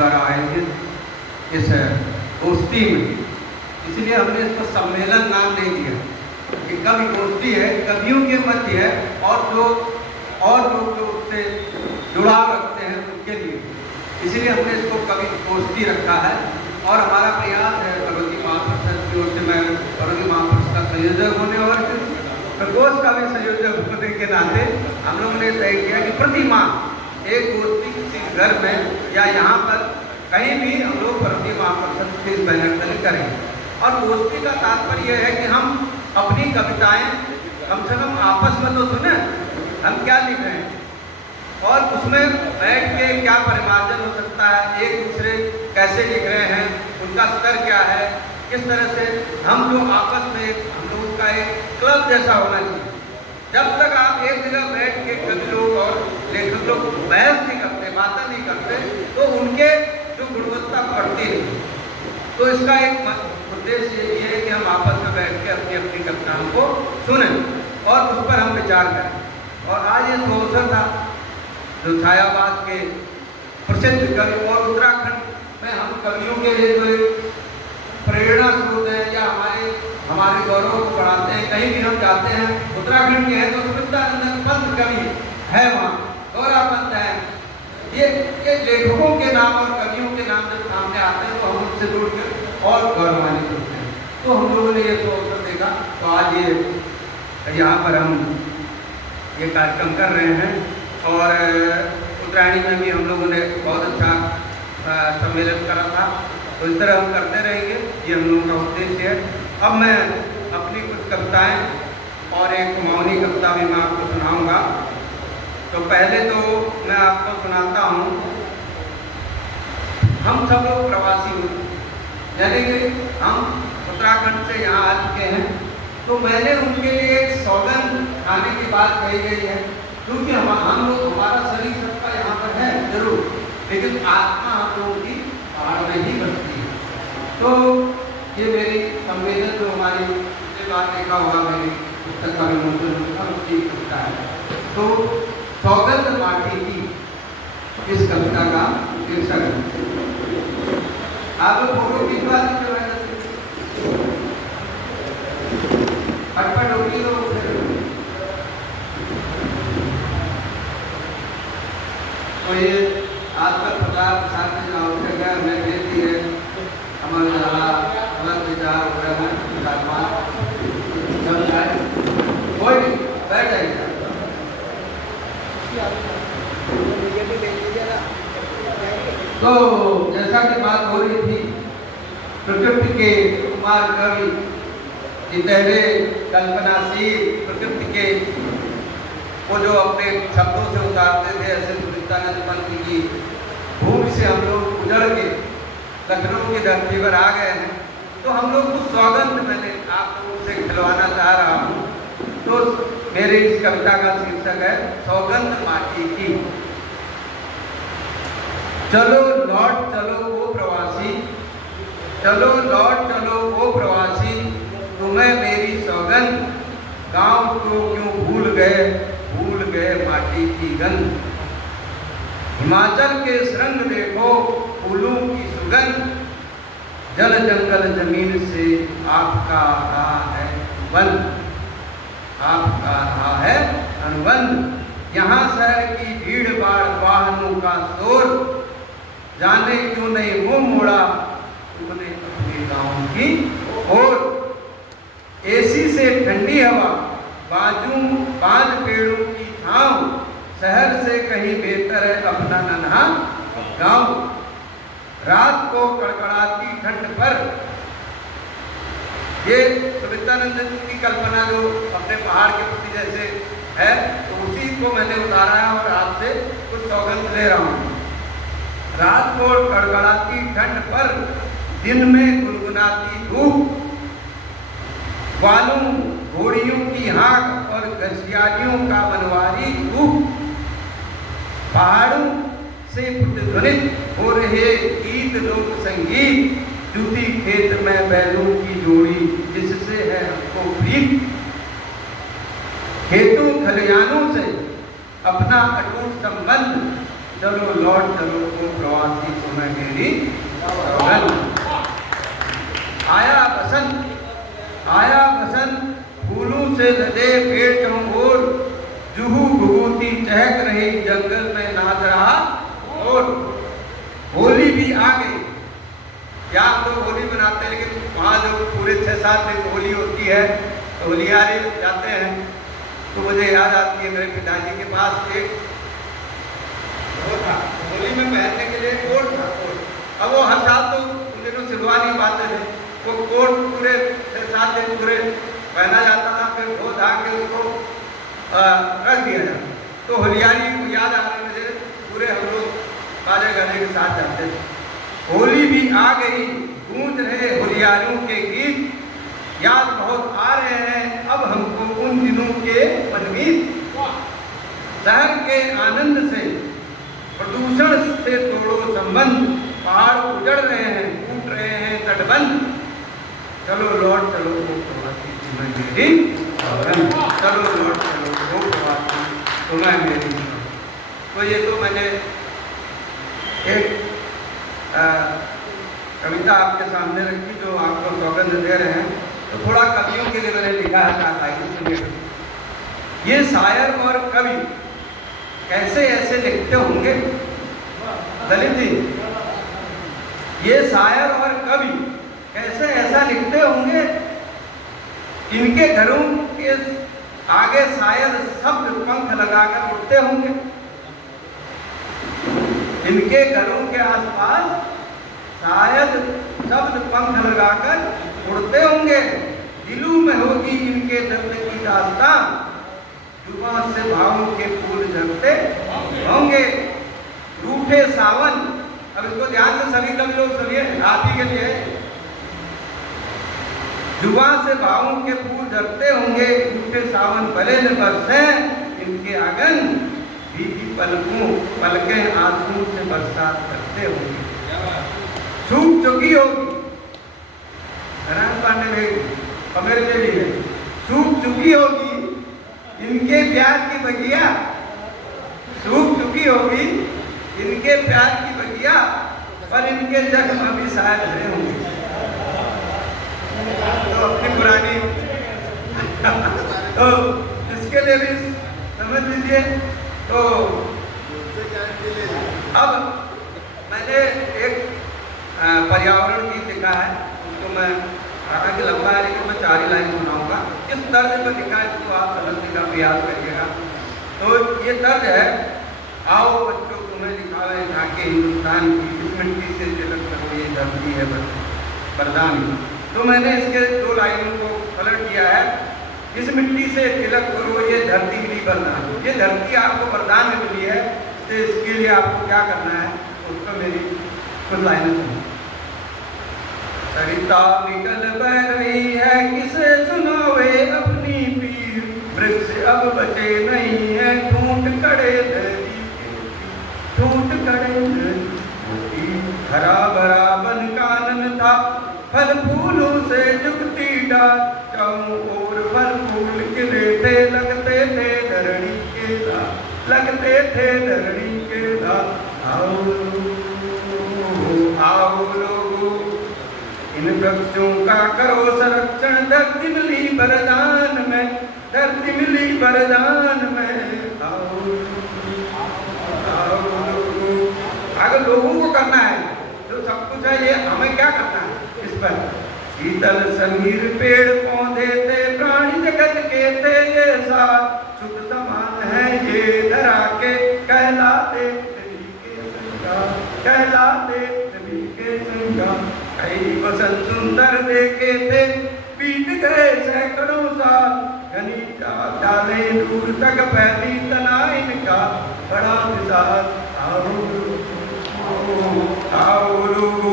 द्वारा आयोजित इस गोष्ठी में, इसलिए हमने इसको सम्मेलन नाम दे दिया कि कवि गोष्ठी है, कवियों के मध्य है और लोग जो उससे जुड़ाव रखते हैं उनके लिए, इसलिए हमने इसको कवि गोष्ठी रखा है। और हमारा प्रयास है भगवती महाप्रसाद की ओर से, मैं भगवती महाप्रसाद का संयोजक होने और प्रकोष्ठ का भी संयोजक होने के नाते हम लोगों ने तय किया कि प्रति माह एक गोष्ठी किसी घर में या यहाँ पर कहीं भी हम लोग भगवती महाप्रसाद के इस बैनर तले करेंगे। और गोष्ठी का तात्पर्य है कि हम अपनी कविताएं कम से कम आपस में तो सुने हम क्या लिख रहे हैं और उसमें बैठ के क्या परिमार्जन हो सकता है, एक दूसरे कैसे लिख रहे हैं, उनका स्तर क्या है, किस तरह से हम लोग आपस में हम लोगों का एक क्लब जैसा होना चाहिए। जब तक आप एक जगह बैठ के कवि लोग और लेखक लोग बहस नहीं करते, बातें नहीं करते, तो उनके जो गुणवत्ता बढ़ती है। तो इसका एक उद्देश्य ये है कि हम आपस में बैठ के अपनी अपनी कविताओं को सुनें और उस पर हम विचार करें। और आज ये अवसर था जो छायावाद के प्रसिद्ध कवि और उत्तराखंड में हम कवियों के लिए जो प्रेरणा स्रोत है या हमारे गौरव को बढ़ाते हैं, कहीं भी हम जाते हैं उत्तराखंड के हैं तो सुमित्रानंद पंत कवि है, वहाँ गौरा पंत है, ये लेखकों के नाम और कवियों के नाम जब सामने आते हैं तो हम उनसे जुड़कर और गौरवान्वित होते हैं। तो हम लोगों ने ये तो अवसर देखा, तो आज ये यहाँ पर हम ये कार्यक्रम कर रहे हैं और उत्तरायणी में भी हम लोगों ने बहुत अच्छा सम्मेलन करा था, तो इस तरह हम करते रहेंगे, ये हम लोगों का उद्देश्य है। अब मैं अपनी कुछ कविताएं और एक मौनी कविता भी मैं आपको सुनाऊंगा। तो पहले तो मैं आपको सुनाता हूँ, हम सब लोग प्रवासी हूँ, यानी कि हम उत्तराखंड से यहाँ आ चुके हैं, तो मैंने उनके लिए एक सौगंध खाने की बात कही गई है, क्योंकि हम लोग हमारा शरीर सबका यहाँ पर है जरूर, लेकिन आत्मा हम लोगों की पहाड़ में ही बसती है। तो ये मेरी संवेदन जो हमारी पिछले बार देखा हुआ मेरी पुस्तक का विमोचन उसकी कविता है। तो सौगंध माटी की इस कविता का शीर्षक है। आप लोग फोटो खिंचवा दीजिए, फटफट होगी तो ये आज तक 50 साल से आवश्यक है, हमने देती है हमारे अलग विचार वगैरह कोई बैठ जाएगा। तो जैसा कि बात हो रही थी, प्रकृति के कुमार कवि जितहरे कल्पनाशील प्रकृति के वो जो अपने शब्दों से उतारते थे, ऐसे सुमित्रानंद पंत की भूमि से हम लोग उजड़ के लखनऊ की धरती पर आ गए हैं। तो हम लोग कुछ सौगंध मैंने आप लोगों से खिलवाना चाह रहा हूँ। तो मेरी इस कविता का शीर्षक है सौगंध माटी की। चलो लौट चलो वो प्रवासी, चलो लौट चलो वो प्रवासी, तुम्हें मेरी सौगंध, गांव को क्यों भूल गए माटी की गंध। हिमाचल के सुरंग देखो फूलों की सुगंध, जल जंगल जमीन से आपका रहा है अनुबंध, आपका रहा है अनुबंध। यहाँ शहर की भीड़ भाड़ वाहनों का शोर, जाने क्यों नहीं मुंह मोड़ा तुमने अपने गाँव की ओर। एसी से ठंडी हवा, बाज पेड़ों की छाँव, शहर से कहीं बेहतर है अपना नन्हा गाँव। रात को कड़कड़ाती ठंड पर, ये सुमित्रानंद की कल्पना जो अपने पहाड़ के प्रति जैसे है, तो उसी को मैंने उतारा है और आपसे कुछ सौगंध ले रहा हूँ। रात को कड़कड़ाती ठंड पर, दिन में गुनगुनाती धूप, वालों घोड़ियों की हाँक और घसियालियों का बनवारी धूप, पहाड़ों से प्रतिध्वनित हो रहे गीत लोक संगीत, जूती खेत में बैलों की जोड़ी जिससे है हमको प्रीत। खेतों खलियानों से अपना अटूट संबंध, चलो लौट चलो वो प्रवासी तुम्हें मेरी की सौगंध। आया बसंत फूलों से लदे पेड़ चौंगोर, जुहू घुघूती चहक रही जंगल में नाच रहा और होली भी आ गई। या हम लोग होली मनाते हैं, लेकिन वहाँ जो पूरे 6-7 दिन होली होती है तो होलियारे जाते हैं। तो मुझे याद आती है मेरे पिताजी के पास एक वो था, होली में पहनने के लिए कोट था। अब वो हर साल तो उन दिनों सिलवा नहीं पाते थे, वो कोट पूरे 6-7 दिन पूरे पहना जाता था, फिर धो धा के उसको रख दिया जाता। तो होलियारी याद आ रही मुझे, पूरे हम लोग बाजे गाने के साथ जाते थे। होली भी आ गई, गूंज रहे होलियारों के गीत, याद बहुत आ रहे हैं अब हमको उन दिनों के मनगीत। शहर के आनंद से प्रदूषण से तोड़ो संबंध, पहाड़ उजड़ रहे हैं, टूट रहे हैं तटबंध। चलो लौट चलो वो प्रवासी तुम्हें मेरी सौगंध, चलो लौट चलो वो प्रवासी तुम्हें मेरी। तो ये तो मैंने एक कविता आपके सामने रखी जो आपको सौगंध दे रहे हैं। तो थोड़ा कवियों के लिए मैंने लिखा है, कहा सुनिए। ये शायर और कवि कैसे ऐसे लिखते होंगे ललित जी, ये शायर और कवि कैसे ऐसा लिखते होंगे, इनके घरों के आगे शायद शब्द पंख लगाकर उड़ते होंगे, इनके घरों के आसपास शायद शब्द पंख लगाकर उड़ते होंगे। दिलों में होगी इनके दर्द की दास्तां, जुबान से भावों के फूल झड़ते होंगे। रूठे सावन, अब इसको ध्यान से सभी कवि लोग सुनिए, आप ही के लिए। जुबान से भावों के फूल झड़ते होंगे, रूठे सावन भले न बरसे इनके आंगन, भीगी पलकें आंसू से बरसात करते होंगे। सूख चुकी होगी, नारायण पांडे में कमेर में भी है, सूख चुकी होगी इनके प्यार की बगिया, सूख चुकी होगी इनके प्यार की बगिया, पर इनके जख्म अभी शायद भरे होंगे। तो अपनी पुरानी तो इसके लिए भी समझ लीजिए। तो अब मैंने एक पर्यावरण गीत लिखा है, उसको मैं हालांकि लंबा है लेकिन मैं 4 ही लाइन सुनाऊंगा। इस तर्ज पर लिखा है, इसको आप समझने का प्रयास करिएगा। तो ये तर्ज है, आओ बच्चों तुम्हें दिखावे झांके हिंदुस्तान की, इस मिट्टी से तिलक करो ये धरती है वरदान। तो मैंने इसके 2 लाइनों को पलट दिया है, इस मिट्टी से तिलक करो ये धरती मिली वरदान। ये धरती आपको वरदान में मिली है, तो इसके लिए आपको क्या करना है, उसको मेरी कुछ लाइनें सुनो। सरिता निकल बह रही है किसे सुनावे अपनी पीर, वृक्ष अब बचे नहीं है ठूंठ कड़े नदी के, ठूंठ कड़े नदी। हरा भरा वन कानन था, फल फूलों से जुगती डाल, चारों ओर फल फूल खिले थे, लगते थे धरणी के दाल, लगते थे धरणी के दाल। आओ लोगो इन वृक्षों का करो संरक्षण, धरती मिली वरदान में, धरती मिली वरदान में। आओ लोगो, अगर लोगों को करना है तो सब कुछ है, ये हमें क्या करना है इस पर। शीतल समीर पेड़ पौधे थे, प्राणी जगत के थे ये साथ, सुख समान है ये धरा के, कहलाते नबी के संगार, कहलाते नबी के संगार। कई वसंत सुंदर देखे थे, बीत गए सैकड़ों साल, घनी डालें दूर तक फैली तना इनका बड़ा मिजाज। आओ लोगो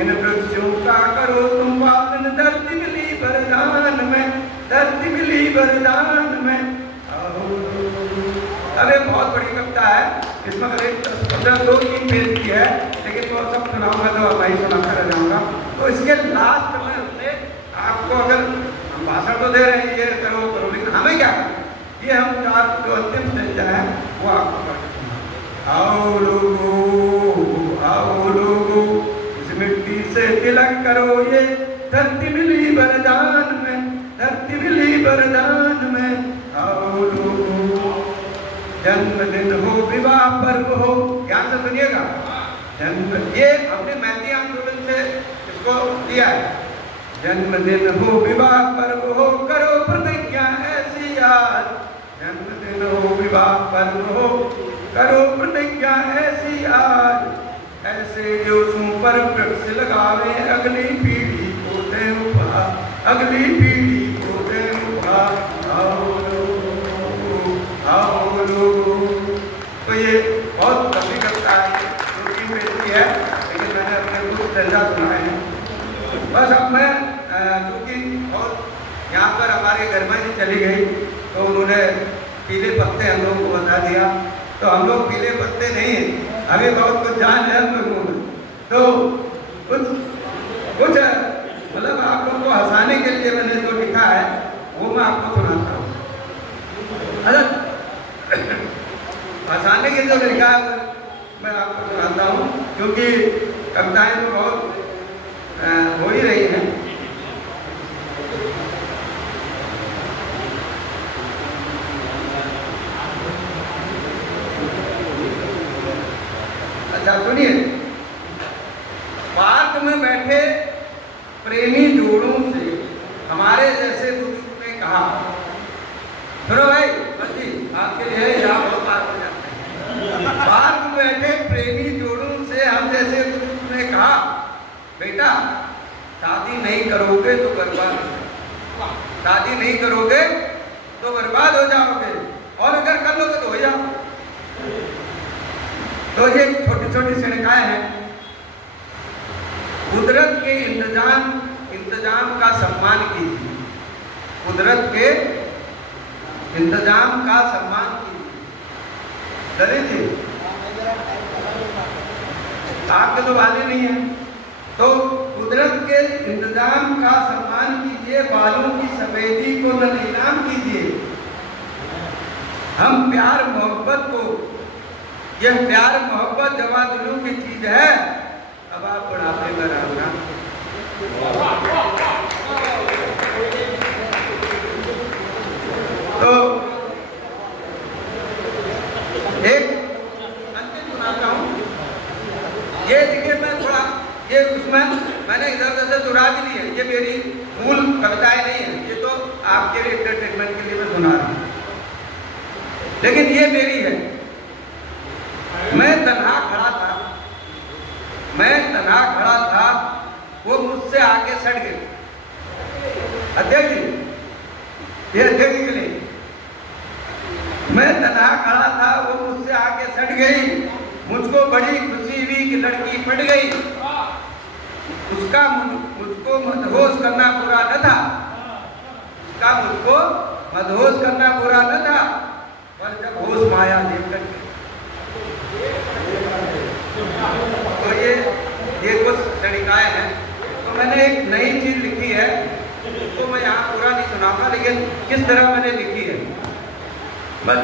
इन वृक्षों का करो तुम पालन, धरती मिली वरदान में, धरती मिली वरदान में। अरे बहुत बड़ी कविता है, इसमें अगर 2-3 पेज की है, लेकिन वो सब सुनाऊंगा तो मैं ही सुनाकर रह जाऊंगा। तो इसके लास्ट में हमने आपको, अगर हम भाषण तो दे रहे हैं ये करो करो, लेकिन हमें क्या करना, ये हम 4 जो अंतिम स्टेज है वो आपको करना। आओ लोगो इनसे तिलक करो ये धरती मिली वरदान में, धरती मिली वरदान में। आओ लोगों जन्मदिन हो विवाह पर्व हो, ध्यान से सुनिएगा। जन्म ये हमने मैथिली आंदोलन से इसको दिया है। जन्मदिन हो विवाह पर्व हो करो प्रतिज्ञा ऐसी आज, जन्मदिन हो विवाह पर्व हो करो प्रतिज्ञा ऐसी आज, ऐसे जोशों पर वृक्ष लगावे अगली पीढ़ी को दे उपहार, अगली पीढ़ी को दे उपहार। आओ लोगों, आओ लोगों। तो ये बहुत लंबी कविता है, छोटी बेटी है, लेकिन मैंने अपने कुछ तंजा सुनाए हैं। बस अब मैं क्योंकि और यहाँ पर हमारे घर में जी चली गई तो उन्होंने पीले पत्ते हम लोगों को बता दिया, तो हम लोग पीले पत्ते नहीं हैं, अभी बहुत कुछ जान है हम लोगों में। तो कुछ मतलब आप लोगों को हंसाने के लिए मैंने जो लिखा है वो मैं आपको सुनाता हूँ। हंसाने के जो लिखा है मैं आपको सुनाता हूँ, क्योंकि कविताएं तो बहुत हो ही रही हैं। अच्छा सुनिए। पार्क में बैठे प्रेमी जोड़ों से हमारे जैसे बुजुर्ग ने कहा, सुनो भाई बच्ची आपके लिए यहाँ बहुत पार्क में जाते हैं। पार्क में बैठे प्रेमी जोड़ों से हम जैसे बुजुर्ग ने कहा, बेटा शादी नहीं करोगे तो बर्बाद हो जाओगे, शादी नहीं करोगे तो बर्बाद हो जाओगे, और अगर कर लोगे तो हो जाओ। तो ये छोटी छोटी सिणकाएं हैं। कुदरत के इंतजाम का सम्मान कीजिए, कुदरत के इंतजाम का सम्मान कीजिए। दलित जी आपके तो वाले नहीं है, तो कुदरत के इंतजाम का सम्मान कीजिए, बालों की सफेदी को न नीलाम कीजिए। हम प्यार मोहब्बत को, यह प्यार मोहब्बत जवां दिलों की चीज है, अब आप बुढ़ापे में रहना। तो एक अंतिम सुनाता हूँ। ये देखिए मैं थोड़ा ये उसमें मैंने इधर उधर से चुरा भी ली है, ये मेरी मूल कविताएं नहीं है, ये तो आपके एंटरटेनमेंट के लिए मैं सुना रहा हूँ, लेकिन ये मेरी है। मैं तन्हा खड़ा था, मैं तन्हा खड़ा था, वो मुझसे आगे सट गई। अध्यक्ष जी, ये अध्यक्ष के लिए, मैं तन्हा खड़ा था, वो मुझसे आगे सट गई, मुझको बड़ी खुशी हुई कि लड़की पट गई। उसका मुझको मदहोश करना पूरा न था, उसका मुझको मदहोश करना पूरा न था, पर जब होश माया देखकर तो ये कुछ तरीकाएं हैं। तो मैंने एक नई चीज लिखी है, उसको मैं यहाँ पूरा नहीं सुनाऊंगा, लेकिन किस तरह मैंने लिखी है बस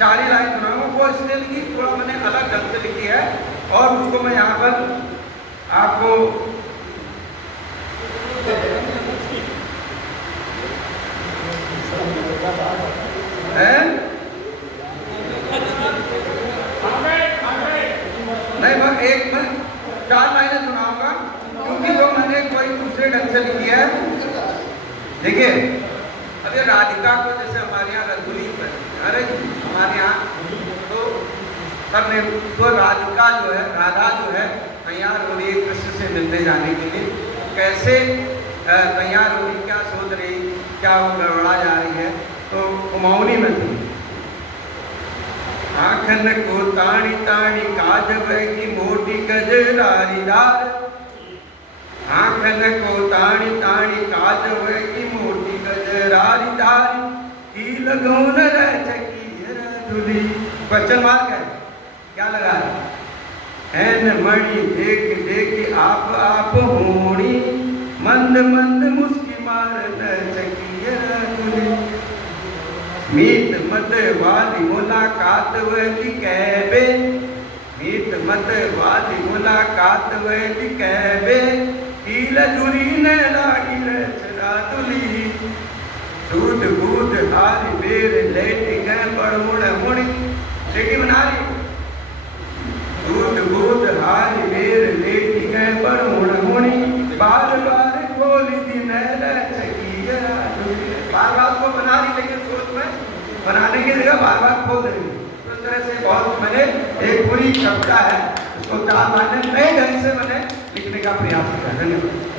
4 ही लाइन सुनाऊंगा। वो इसलिए लिखी, थोड़ा मैंने अलग ढंग से लिखी है, और उसको मैं यहाँ पर आपको नहीं मैं 4 लाइनें सुनाऊंगा, क्योंकि वो मैंने कोई दूसरे ढंग से लिखी है। देखिए अब ये राधिका को जैसे हमारे यहाँ रंगोली पर, अरे हमारे यहाँ तो करने तो राधिका जो है, राधा जो है तैयार हो रही है कृष्ण से मिलने जाने के लिए, कैसे तैयार हो रही, क्या सोच रही, क्या वो गड़बड़ा जा रही है। तो कुमाऊनी में थी, आखन को ताड़ी ताड़ी काजब की मोटी गजरारीदार, आखन को ताड़ी ताड़ी काजब की मोटी गजरारीदार, की लगौन रह चकी धुली। क्वेश्चन मार्क है, क्या लगा है? एन मणि देख देख आप होनी, मंद मंद मुस्की मार चकी धुली। मीत मत वाली मुलाकात वही कहबे, मीत मत वाली मुलाकात वही कहबे, जुरी ने लागी रे चरातुली झूठ बूट हारी बेर लेट गए बड़मुड़ मुड़ी लेटी बना ली झूठ बूट हारी बेर लेट गए बड़मुड़ मुड़ी बार बार खोली दी नैला चकिया बार बार उसको बना ली लेकिन सोच में बनाने की जगह बार बार खोल देंगे तो इस तरह से बहुत मैंने एक पूरी कविता है उसको 4 महीने नए ढंग से मैंने लिखने का प्रयास किया। धन्यवाद।